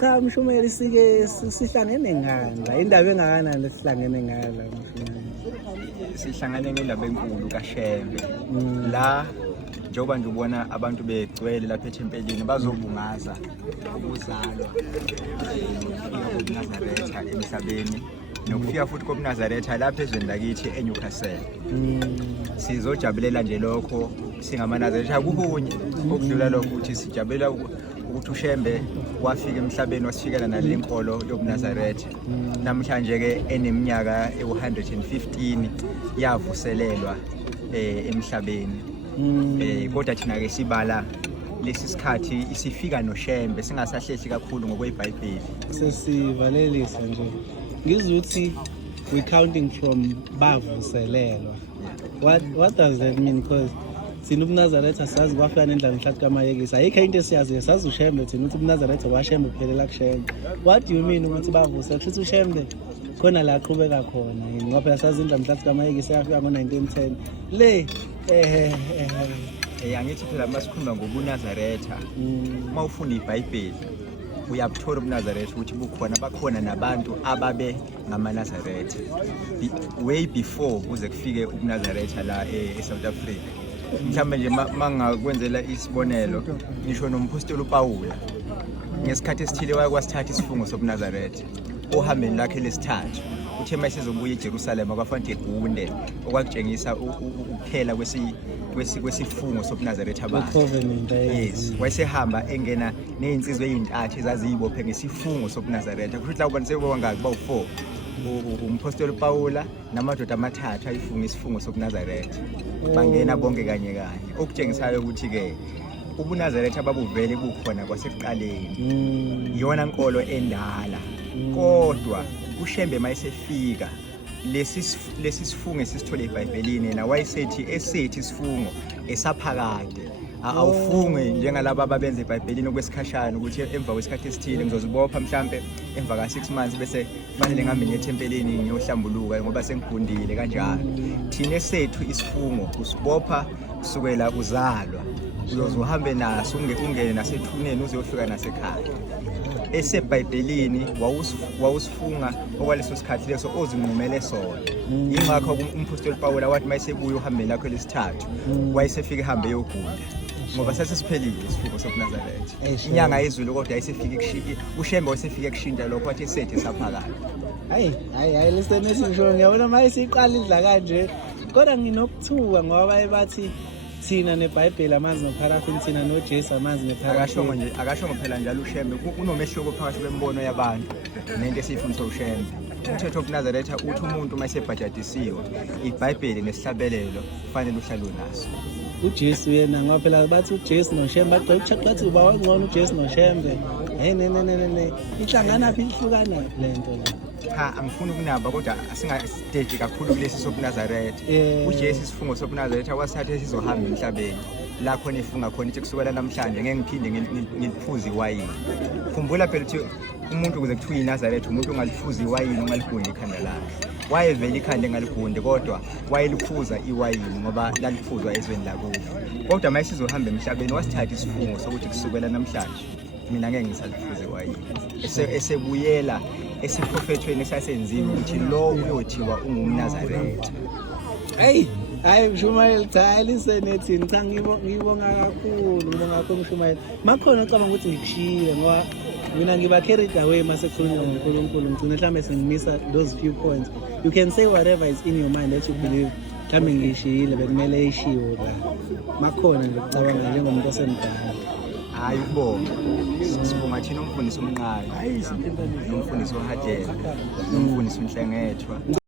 Cha Mshumeli sike sihlangene ngani indaba engakanani lesihlangene ngala Mshumeli. Sihlangane ngendaba enkulu kaShembe la njengoba nje ubona abantu begcwele lapha eThempelini bazobungaza ukuzalwa kobuNazaretha emhlabeni nokufika futhi kobuNazaretha lapha ezweni lakithi eNewcastle. Sizojabulela nje lokho singamaNazaretha kukunye okudlula lokho ukuthi sijabulela ukuthi uShembe wafika emhlabeni wasifikela nalenkolo yobuNazaretha. Namhlanje ke eneminyaka ewu115 yavuselelwa emhlabeni. Kodwa thina ke sibala lesi sikhathi isifika noShembe singasahlehli kakhulu ngokweBhayibheli. Sesivalelisa nje. Ngizwe ukuthi we counting from bavuselelwa. What does that mean? Because sina ubuNazaretha sazi kwafika nendlela mhlathi kaMayekisi ayikho into esiyaziyo sazi uShembe thina ukuthi ubuNazaretha kwaShembe kuphelela kuShembe. What do you mean ukuthi bavusela kusho uShembe khona la aqhubeka khona ngoba phela sazi indlela mhlathi kaMayekisi yafika ngo1910 le angithi phela masikhuluma ngobuNazaretha mawufunda iBhayibheli uyabuthola ubuNazaretha ukuthi bakhona nabantu ababe ngamaNazaretha way before kuze kufike ubuNazaretha la eSouth Africa. Mhlawumbe nje mangakwenzela isibonelo ngisho nomphostoli uPawula ngesikhathi esithile wakwasithatha isifungo sobuNazaretha ohambeni lakhe lesithathu uthe mayesezobuya eJerusalem akwafanele egunde okwakutshengisa ukuphela kwesifungo sobuNazaretha bakhe. Yes, wayesehamba engena nezinsizwa ezintathu ezaziyibophe ngesifungo sobuNazaretha kusho ukuthi la ubonise kwangaki bawu4 umphostoli uPawula namadoda amathathu ayifunga isifungo sobuNazaretha bangena bonke kanye okutshengisayo ukuthi ke ubuNazaretha babuvele bukhona kwasekuqaleni iyona nkolo endala kodwa uShembe mayesefika lesi sifungo esisithole eBhayibhelini na wayesethi esethi isifungo esaphakade awufunge njengalabo ababenza eBhayibhelini okwesikhashana ukuthi emva kwesikhathi esithile ngizozibopha mhlambe emva ka6 months bese kufanele ngihambe eThempelini ngiyohlambuluka ngoba sengigundile kanjalo. Thina esethu isifungo usibopha kusukela uzalwa uzohambe naso ungene nasethuneni uzofika nasekhaya. EseBhayibhelini wawusifunga okwaleso sikhathi leso ozinqumele sona. Ingakho umphostoli Pawula wathi mayesebuya uhambeni lakhe lesithathu wayesefika ehambe yogunda ngoba sasesiphelile isifungo sobuNazaretha. Inyanga yezulu kodwa ayisefika uShembe wayesefika kushintsha lokho wathi esethe saphakade. Hayi listen esingisho ngiyabona mayesiqala indla kanje kodwa nginokuthuka ngoba bathi thina neBhayibheli amanzi noParafini thina noJesu amanzi neParafini. Akasho phela njalo uShembe kunomehluko phakathi kwembono yabantu nento esifundiswa uShembe. Umthetho wobuNazaretha uthi umuntu mayesebhajadisiwe iBhayibheli nesihlabelelo kufanele uhlale naso. uJesu yena ngoba phela bathi uJesu noShembe bagcwele uchathi uba wangcono uJesu noShembe. Ne ihlangana phi ihlukana lento la. Cha angifuni ukunamba kodwa asingastage kakhulu kulesi sobuNazaretha. uJesu isifungo sobuNazaretha wasithatha esizohamba emhlabeni la khona ifunga khona ithi kusukela namhlanje ngeke ngiphinde ngiliphuze iwayini. Khumbula phela ukuthi umuntu kuze kuthiwa iNazaretha umuntu ongalifuza iwayini ongaligunda ikhanda lakhe. Wayevela ikhanda engaligunde kodwa wayeliphuza iwayini ngoba laliphuzwa ezweni lakubo. Kodwa mayesizohamba emhlabeni wasithatha isifungo sokuthi kusukela namhlanje mina ngeke ngisaliphuze iwayini. Esebuyela esiprofethweni esasenziwe ukuthi lo uyothiwa ungumNazaretha. Hayi Mshumeli cha listen ethi cha ngibonga kakhulu Mshumeli. Makhona ocabanga ukuthi ngikushiyile ngoba mina ngiba carried away mase kukhulunywa ngoNkulunkulu ngicina mhlambe sengimisa those few points. You can say whatever is in your mind that you believe. Mhlambe ngishiyile bekumele ishiwo la. Makhona ngicabanga njengomuntu osemdala. Hayi ubonga sibonga thina umfundisi uMnqayi nomfundisi uHadela nomfundisi uNhlengethwa.